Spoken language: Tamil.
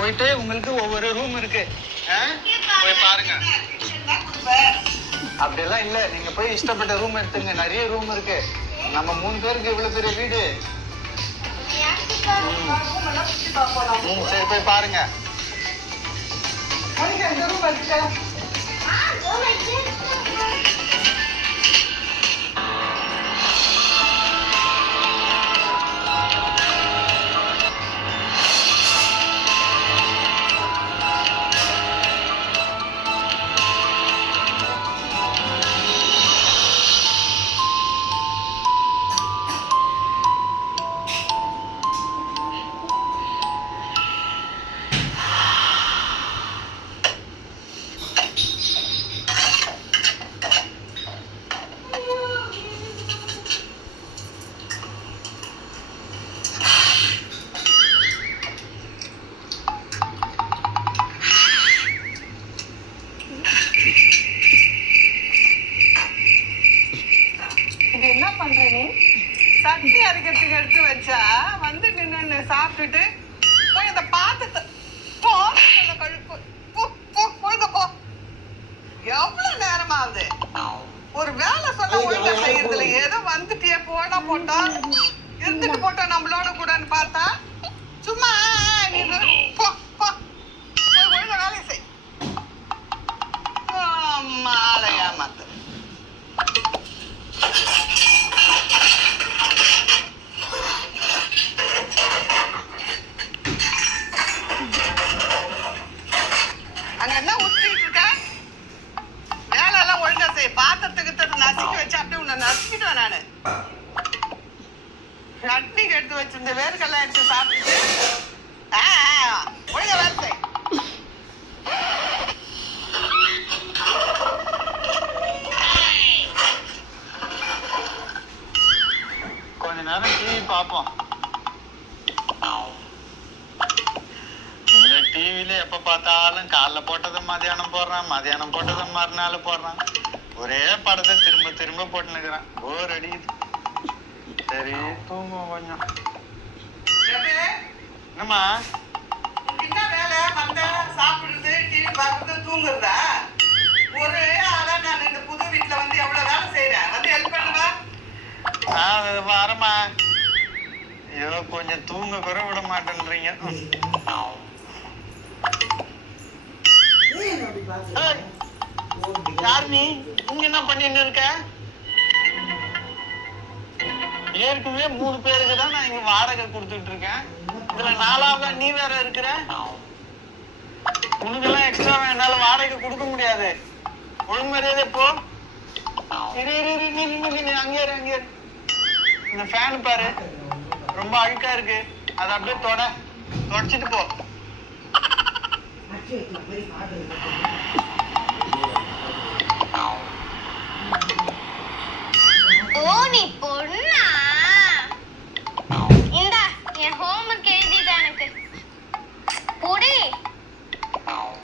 போயிட்டு உங்களுக்கு ஒவ்வொரு ரூம் இருக்கு, போய் பாருங்க. அப்படியெல்லாம் இல்ல, நீங்க போய் இஷ்டப்பட்ட ரூம் எடுத்துங்க. நிறைய ரூம் இருக்கு. நம்ம 3 பேருக்கு இவ்வளவு பெரிய வீடு. சரி போய் பாருங்க. என்ன பண்ற நீ? சட்னி அரைக்கிறதுக்கு எடுத்து வச்சா வந்து நின்னு சாப்பிட்டுட்டு போய் அந்த பாத்திரத்தை எவ்வளவு நேரம் ஆகுது? ஒரு வேலை சொல்ல ஒழுங்கா செய்யறதுல ஏதோ வந்துட்டியே போட்டோம் இருந்துட்டு போட்டோம் நம்மளோட கூடன்னு பார்த்தா சும்மா நீ ஒழுங்கா வேலையை செய். மாலையா மாத்து. அங்க என்ன ஊத்திட்டு இருக்க? வேலை எல்லாம் ஒழுங்கா செய். பாத்திரத்துக்கு நசுக்கி வச்சு அப்படியே உன்னை நசுக்கிடுவேன் நானு. சட்னிக்கு எடுத்து வச்சிருந்த வேர்க்கெல்லாம் எடுத்து சாப்பிட்டு ஒழுங்கா வேலை செய். கொஞ்ச நேரம் டிவி பார்ப்போம். டிவில எப்ப பார்த்தாலும் காலைல போட்டதை மதியானம் போடுறான், மதியானம் போட்டதை மறுநாள் போடுறான். ஒரே படத்தை திரும்ப திரும்ப போட்டுனுக்குறான். போர் அடிக்குது. சரி தூங்குவோம் கொஞ்சம். என்னம்மா என்ன வேலை? வந்த சாப்பிடுறது, டிவி பார்க்கறது, தூங்குறதா? ஒரே ஆளா நான் இந்த புது வீட்டுல வந்து எவ்வளவு வேலை செய்யறேன். வந்து ஹெல்ப் பண்ணுவா? வரமா. ஐயோ கொஞ்சம் தூங்க கூட விட மாட்டேன்றீங்க. யார் நீ? இங்க என்ன பண்ணின்னு இருக்க? ஏற்கனவே 3 பேருக்கு தான் நான் இங்க வாடகை கொடுத்துட்டு இருக்கேன். இதுல 4ஆவதா நீ வேற இருக்கிற. உனக்கெல்லாம் எக்ஸ்ட்ரா என்னால வாடகை கொடுக்க முடியாது. ஒழுங்குமரியாதை போ. அங்கே அங்கே இந்த ஃபேன் பாரு, ரொம்ப அழுக்கா இருக்கு. அதை அப்படியே தொடச்சிட்டு போ.